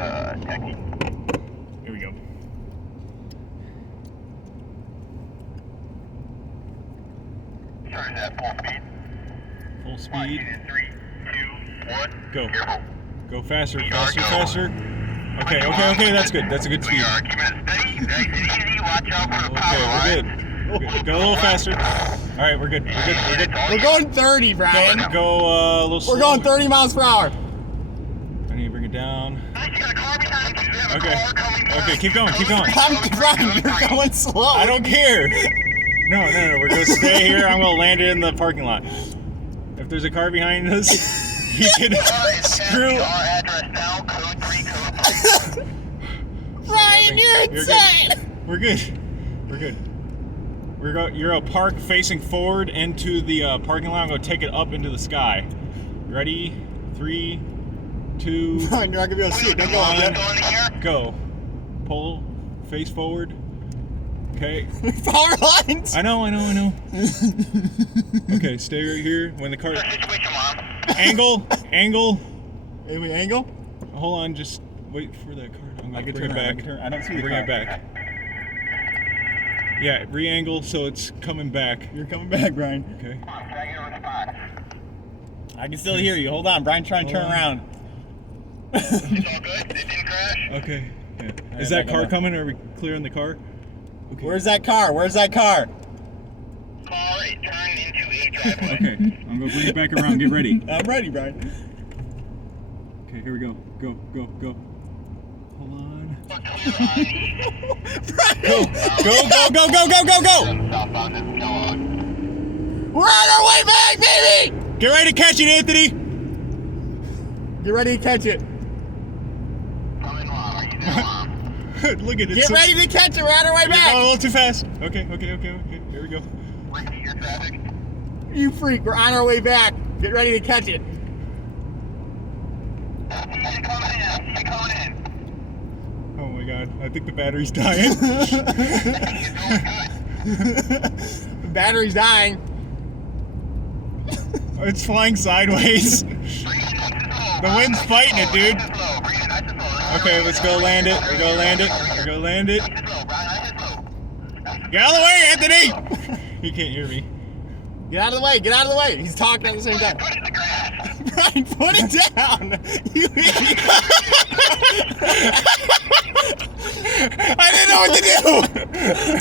taxi. Here we go. Starting at full speed. Full speed. 3, 2, 1. Go. Careful. Go faster, We are faster, go. faster. Okay, okay, okay, that's good. That's a good We speed. are keeping it steady, nice and easy. Watch out for the Okay, power we're lines. good. Good. Go a little faster. All right, we're good. We're good. We're good. We're going 30, Brian. Go a little slow. We're going 30 miles per hour. I need to bring it down. You got a car behind you. You have a Okay. car coming Okay, keep going, keep going. Brian, you're going slow. I don't care. No, we're gonna stay here. I'm gonna land it in the parking lot. If there's a car behind us, he can screw. Our address now, code 3, code 4. Brian, you're insane. Good. We're good. We're good. You're gonna park facing forward into the parking lot. I'm gonna take it up into the sky. Ready? 3, 2, Brian, you're not gonna be able to see it. Don't go on Go that. in here. go. Pull. Face forward. Okay. Power lines. I know. Okay, stay right here. When the car. Situation, Mom. Angle. Hey, we angle? Hold on. Just wait for that car. I'm gonna can bring it turn around, back. I don't see the Bring car. it back. Yeah, re-angle so it's coming back. You're coming back, Brian. Okay. Come on, can I get on the spot? I can still hear you. Hold on, Brian. Trying to turn Hold on. around. It's all good? It didn't crash? Okay. Yeah. I Is am that back car on. coming? Are we clearing the car? Okay. Where's that car? Where's that car? Car, it turned into a driveway. Okay. I'm gonna bring it back around. Get ready. I'm ready, Brian. Okay. Here we go. Go. Hold on. Clear on east. Go. Southbound at Kellogg. We're on our way back, baby! Get ready to catch it, Anthony. Get ready to catch it. Coming, Mom. Are you there, Mom? Look at it. Get ready to catch it. We're on our way You're going a back. little too fast. Okay. Here we go. Repeat your traffic. You freak. We're on our way back. Get ready to catch it. I see you coming in. Oh my God. I think the battery's dying. The battery's dying. It's flying sideways. The wind's fighting it, dude. Okay, let's go land it. We're gonna land it. Get out of the way, Anthony! He can't hear me. Get out of the way. Get out of the way. He's talking at the same time. Put it in the grass. Brian, put it down. You idiot. I didn't know what to do!